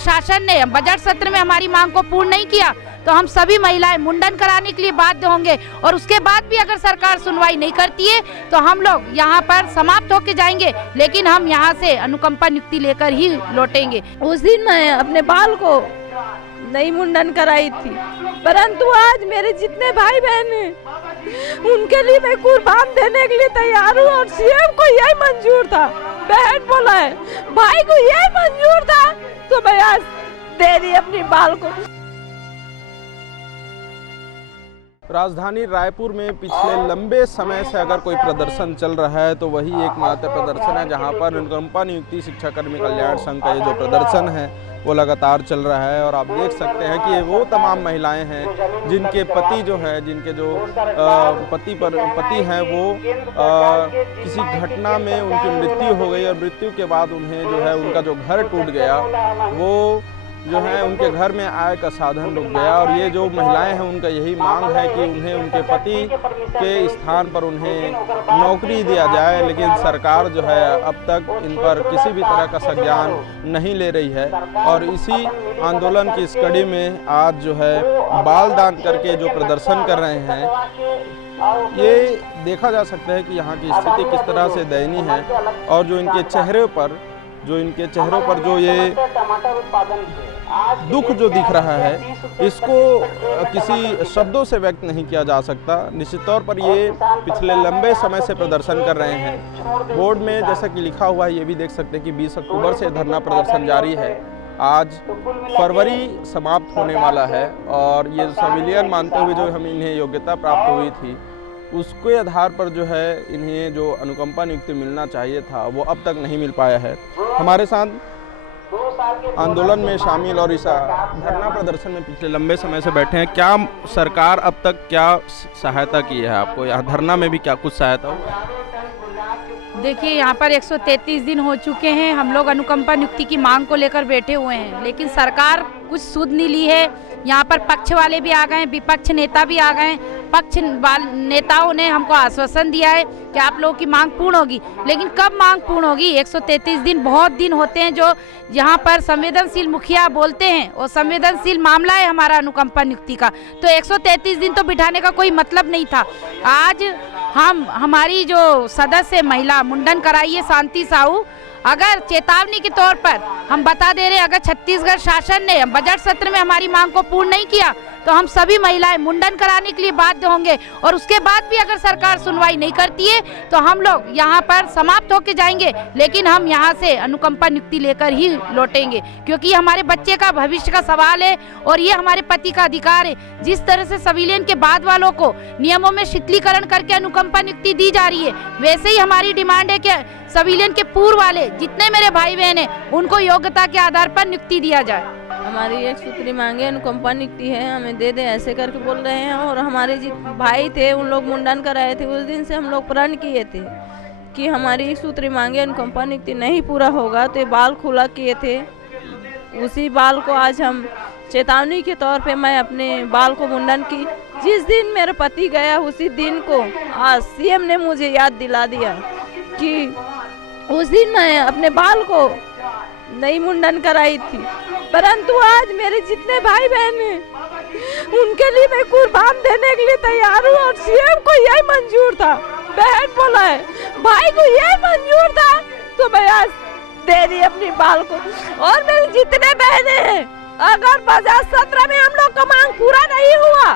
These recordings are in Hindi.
शासन ने बजट सत्र में हमारी मांग को पूर्ण नहीं किया तो हम सभी महिलाएं मुंडन कराने के लिए बाध्य होंगे और उसके बाद भी अगर सरकार सुनवाई नहीं करती है तो हम लोग यहाँ पर समाप्त होके जाएंगे, लेकिन हम यहाँ से अनुकंपा नियुक्ति लेकर ही लौटेंगे। उस दिन मैं अपने बाल को नहीं मुंडन कराई थी, परंतु आज मेरे जितने भाई बहन हैं उनके लिए मैं कुर्बान देने के लिए तैयार हूँ और सीएम को यही मंजूर था, बहन बोला है, भाई को यही मंजूर था तो मैं आज दे दी अपनी बाल को। राजधानी रायपुर में पिछले लंबे समय से अगर कोई प्रदर्शन चल रहा है तो वही एकमात्र प्रदर्शन है जहां पर अनुकंपा नियुक्ति शिक्षा कर्मी कल्याण संघ का ये जो प्रदर्शन है वो लगातार चल रहा है। और आप देख सकते हैं कि ये वो तमाम महिलाएं हैं जिनके पति जो है, जिनके जो पति हैं वो किसी घटना में उनकी मृत्यु हो गई और मृत्यु के बाद उन्हें जो है उनका जो घर टूट गया वो जो है उनके घर में आय का साधन रुक गया। और ये जो महिलाएं हैं उनका यही मांग है कि उन्हें उनके पति के स्थान पर उन्हें नौकरी दिया जाए, लेकिन सरकार जो है अब तक इन पर किसी भी तरह का संज्ञान नहीं ले रही है। और इसी आंदोलन की इस कड़ी में आज जो है बाल दान करके जो प्रदर्शन कर रहे हैं, ये देखा जा सकता है कि यहाँ की स्थिति किस तरह से दयनीय है। और जो इनके चेहरों पर जो ये दुख जो दिख रहा है इसको किसी शब्दों से व्यक्त नहीं किया जा सकता। निश्चित तौर पर ये पिछले लंबे समय से प्रदर्शन कर रहे हैं। बोर्ड में जैसा कि लिखा हुआ है ये भी देख सकते हैं कि 20 अक्टूबर से धरना प्रदर्शन जारी है। आज फरवरी समाप्त होने वाला है और ये संविलियन मानते हुए जो हम इन्हें योग्यता प्राप्त हुई थी उसके आधार पर जो है इन्हें जो अनुकंपा नियुक्ति मिलना चाहिए था वो अब तक नहीं मिल पाया है। हमारे साथ आंदोलन में शामिल और इस धरना प्रदर्शन में पिछले लंबे समय से बैठे हैं, क्या सरकार अब तक क्या सहायता की है आपको? यहाँ धरना में भी क्या कुछ सहायता हो? देखिए, यहाँ पर 133 दिन हो चुके हैं, हम लोग अनुकंपा नियुक्ति की मांग को लेकर बैठे हुए हैं, लेकिन सरकार कुछ सुध नहीं ली है। यहाँ पर पक्ष वाले भी आ गए, विपक्ष नेता भी आ गए। पक्ष नेताओं ने हमको आश्वासन दिया है कि आप लोगों की मांग पूर्ण होगी, लेकिन कब मांग पूर्ण होगी? 133 दिन बहुत दिन होते हैं जो यहाँ पर संवेदनशील मुखिया बोलते हैं और संवेदनशील मामला है हमारा अनुकंपा नियुक्ति का, तो 133 दिन तो बिठाने का कोई मतलब नहीं था। आज हमारी जो सदस्य महिला मुंडन कराई है शांति साहू, अगर चेतावनी के तौर पर हम बता दे रहे हैं, अगर छत्तीसगढ़ शासन ने बजट सत्र में हमारी मांग को पूर्ण नहीं किया तो हम सभी महिलाएं मुंडन कराने के लिए बाध्य होंगे और उसके बाद भी अगर सरकार सुनवाई नहीं करती है तो हम लोग यहाँ पर समाप्त होके जाएंगे, लेकिन हम यहाँ से अनुकंपा नियुक्ति लेकर ही लौटेंगे, क्योंकि हमारे बच्चे का भविष्य का सवाल है और ये हमारे पति का अधिकार है। जिस तरह से संविलियन के बाद वालों को नियमों में शिथिलीकरण करके अनुकंपा नियुक्ति दी जा रही है, वैसे ही हमारी डिमांड है कि संविलियन के पूर्व वाले जितने मेरे भाई बहन हैं उनको योग्यता के आधार पर नियुक्ति दिया जाए। हमारी एक सूत्री मांगे अनुकंपा नियुक्ति है, हमें दे दे ऐसे करके बोल रहे हैं। और हमारे भाई थे उन लोग मुंडन कराए थे, उस दिन से हम लोग प्रण किए थे कि हमारी एक सूत्री मांगे अनुकंपा नियुक्ति नहीं पूरा होगा तो ये बाल खुला किए थे। उसी बाल को आज हम चेतावनी के तौर पे मैं अपने बाल को मुंडन की। जिस दिन मेरा पति गया उसी दिन को आज सीएम ने मुझे याद दिला दिया कि उस दिन मैं अपने बाल को नहीं मुंडन कराई थी, परंतु आज मेरे जितने भाई बहन हैं उनके लिए मैं कुर्बान देने के लिए तैयार हूँ और सीएम को यही मंजूर था, बहन बोला है, भाई को यही मंजूर था तो मैं आज दे दी अपनी बाल को। और मेरे जितने बहने हैं, अगर बजट सत्र में हम लोग का मांग पूरा नहीं हुआ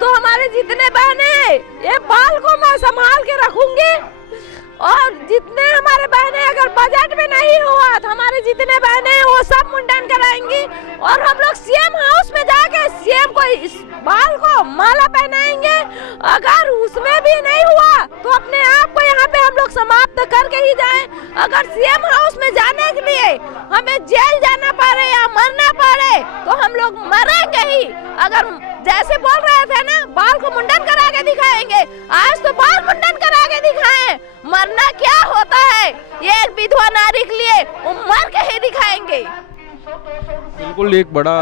तो हमारे जितने बहने हैं ये बाल को मैं संभाल के रखूंगी। और जितने हमारे बहनें अगर बजट में नहीं हुआ तो हमारे जितने बहनें हैं वो सब मुंडन कराएंगी और हम लोग सीएम हाउस में जाके सीएम को इस बाल को माला पहनाएंगे। अगर उसमें भी नहीं हुआ तो अपने आप को यहाँ पे हम लोग समाप्त करके ही जाएं। अगर सीएम हाउस में जाने के लिए हमें जेल जाना पड़े या मरना पड़े तो हम लोग मरेंगे ही। अगर जैसे बोल रहे थे ना बाल को मुंडन करा के दिखाएंगे, आज तो बाल मुंडन करा के दिखाएं। मरना क्या होता है ये एक विधवा नारी के लिए मर के ही दिखाएंगे। बिल्कुल, एक बड़ा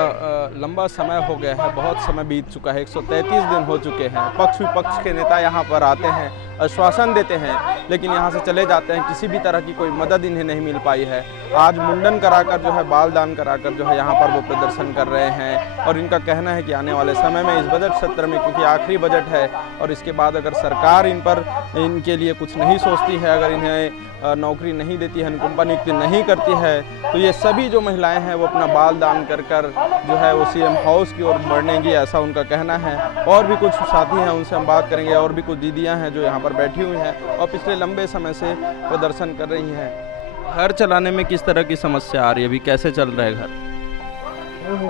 लंबा समय हो गया है, बहुत समय बीत चुका है, 133 दिन हो चुके हैं। पक्ष विपक्ष के नेता यहाँ पर आते हैं आश्वासन देते हैं, लेकिन यहाँ से चले जाते हैं। किसी भी तरह की कोई मदद इन्हें नहीं मिल पाई है। आज मुंडन कराकर जो है, बाल दान कराकर जो है यहाँ पर वो प्रदर्शन कर रहे हैं और इनका कहना है कि आने वाले समय में इस बजट सत्र में, क्योंकि आखिरी बजट है और इसके बाद अगर सरकार इनके लिए कुछ नहीं सोचती है, अगर इन्हें नौकरी नहीं देती है, अनुकंपा नियुक्ति नहीं करती है, तो ये सभी जो महिलाएं हैं वो अपना बाल दान कर जो है वो सीएम हाउस की ओर बढ़ेंगी, ऐसा उनका कहना है। और भी कुछ साथी हैं, उनसे हम बात करेंगे। और भी कुछ दीदियां हैं जो यहाँ पर बैठी हुई हैं और पिछले लंबे समय से प्रदर्शन कर रही हैं। घर चलाने में किस तरह की समस्या आ रही है? अभी कैसे चल रहा है घर?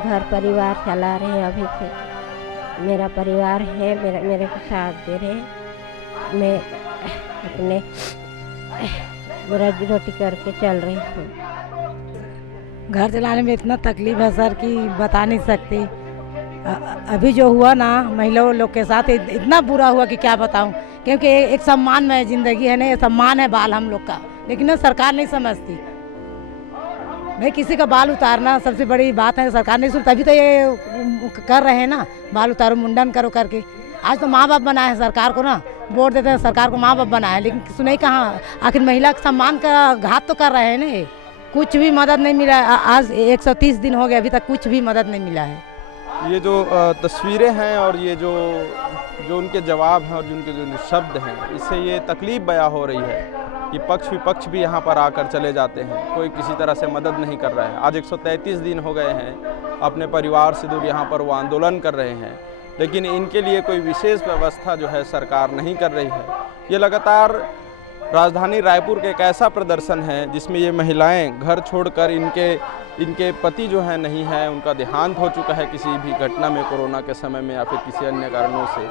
घर परिवार चला रहे हैं। अभी से मेरा परिवार है, मेरे को साथ दे रहे हैं। मैं अपने रोजी रोटी करके चल रही हूँ। घर चलाने में इतना तकलीफ है सर कि बता नहीं सकती। अभी जो हुआ ना महिलाओं लोग के साथ इतना बुरा हुआ कि क्या बताऊं, क्योंकि एक सम्मान में ज़िंदगी है ना, ये सम्मान है बाल हम लोग का, लेकिन ना सरकार नहीं समझती। भाई किसी का बाल उतारना सबसे बड़ी बात है, सरकार नहीं सुनती, तभी तो ये कर रहे हैं ना, बाल उतारो मुंडन करो करके। आज तो माँ बाप बनाए हैं सरकार को ना, वोट देते हैं सरकार को, माँ बाप बनाए, लेकिन सुने कहाँ। आखिर महिला का सम्मान का घात तो कर रहे हैं ना। कुछ भी मदद नहीं मिला। आज 130 दिन हो गए, अभी तक कुछ भी मदद नहीं मिला है। ये जो तस्वीरें हैं और ये जो उनके जवाब हैं और जिनके जो शब्द हैं, इससे ये तकलीफ बयां हो रही है कि पक्ष विपक्ष भी यहाँ पर आकर चले जाते हैं, कोई किसी तरह से मदद नहीं कर रहा है। आज 133 दिन हो गए हैं, अपने परिवार से दूर यहाँ पर वो आंदोलन कर रहे हैं, लेकिन इनके लिए कोई विशेष व्यवस्था जो है सरकार नहीं कर रही है। ये लगातार राजधानी रायपुर के एक ऐसा प्रदर्शन है जिसमें ये महिलाएं घर छोड़कर, इनके पति जो है नहीं है, उनका देहांत हो चुका है किसी भी घटना में, कोरोना के समय में या फिर किसी अन्य कारणों से,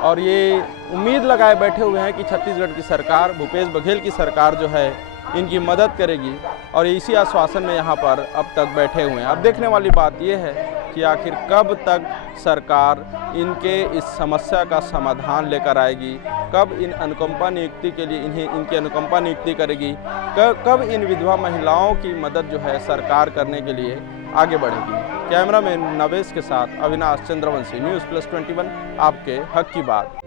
और ये उम्मीद लगाए बैठे हुए हैं कि छत्तीसगढ़ की सरकार, भूपेश बघेल की सरकार जो है इनकी मदद करेगी, और इसी आश्वासन में यहाँ पर अब तक बैठे हुए हैं। अब देखने वाली बात यह है कि आखिर कब तक सरकार इनके इस समस्या का समाधान लेकर आएगी, कब इन अनुकंपा नियुक्ति के लिए इनकी अनुकंपा नियुक्ति करेगी, कब इन विधवा महिलाओं की मदद जो है सरकार करने के लिए आगे बढ़ेगी। कैमरामैन नवेश के साथ अविनाश चंद्रवंशी, News+21, आपके हक की बात।